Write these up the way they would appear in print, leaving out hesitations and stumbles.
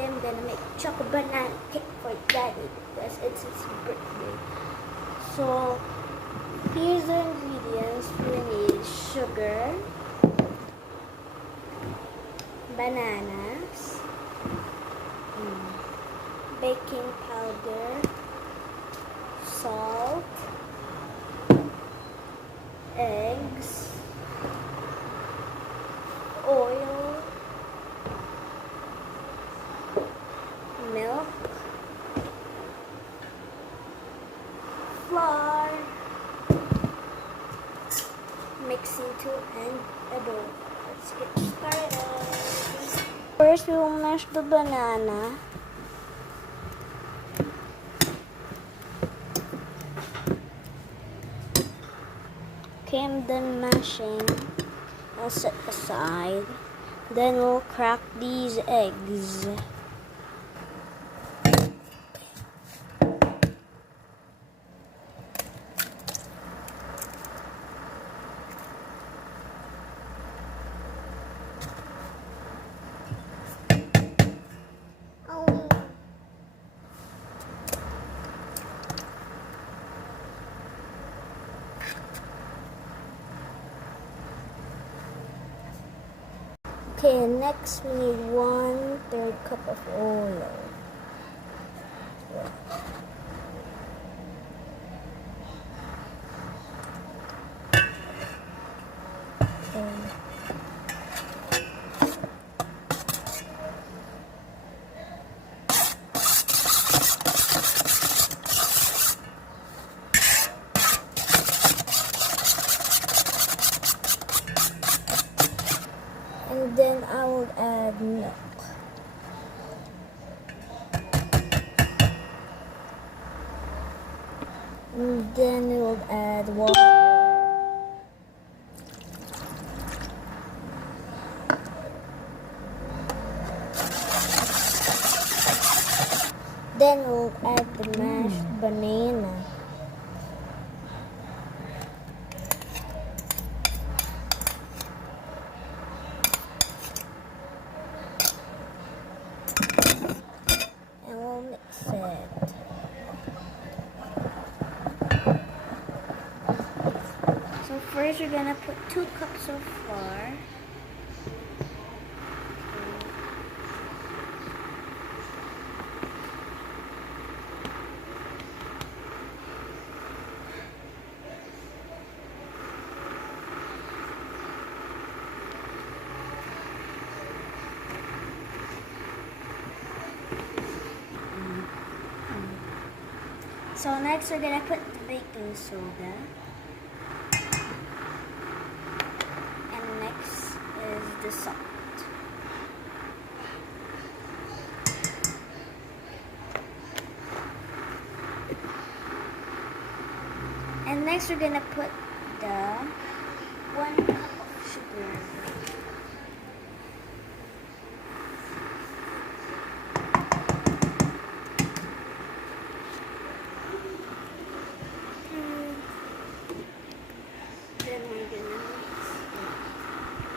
today I'm gonna make chocolate banana cake for Daddy because it's his birthday. So here's the ingredients. We need sugar, bananas, baking powder, salt, eggs, oil, milk, flour, mixing tool, and a dough. Let's get started. First, we will mash the banana. Okay, I'm done mashing. I'll set aside. Then we'll crack these eggs. Okay, next we need 1/3 cup of oil. And then I will add milk. And then we will add water. Then we'll add the mashed banana. And we'll mix it. So first we're gonna put 2 cups of flour. So next we're gonna put the baking soda. And next is the salt. And next we're gonna put the 1 cup of sugar.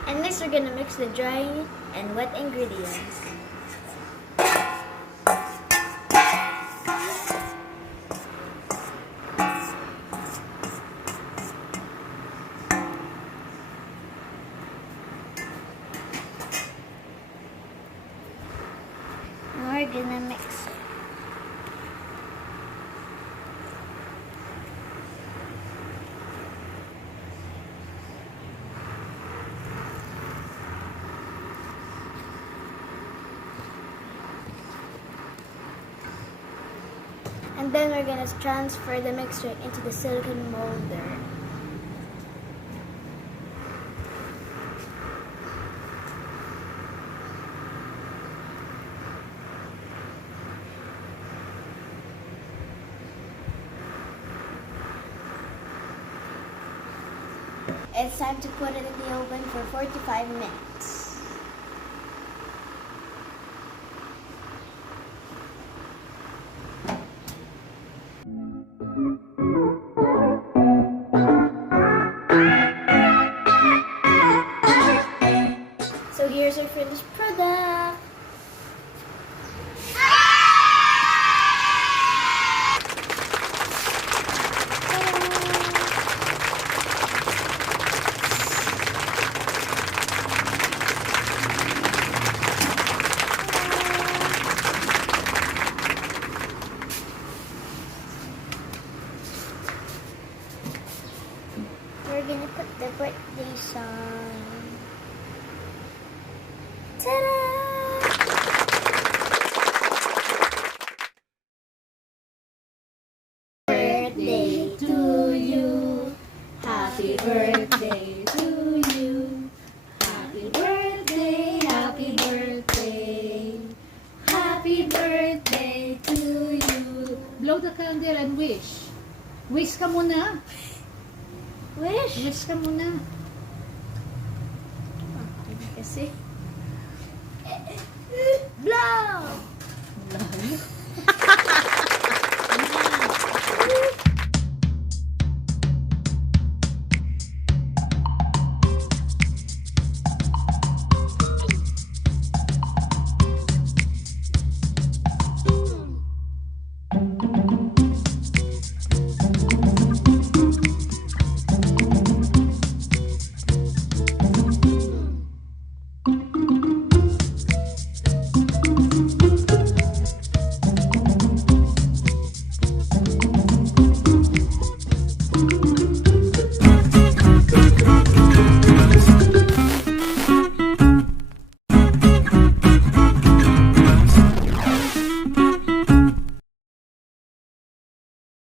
And next we're gonna mix the dry and wet ingredients. And we're gonna mix it. And then we're going to transfer the mixture into the silicone molder. It's time to put it in the oven for 45 minutes. So here's our finished product. Happy birthday to you. Blow the candle and wish. Wish ka muna. Wish? Wish ka muna. Kasi. Blow!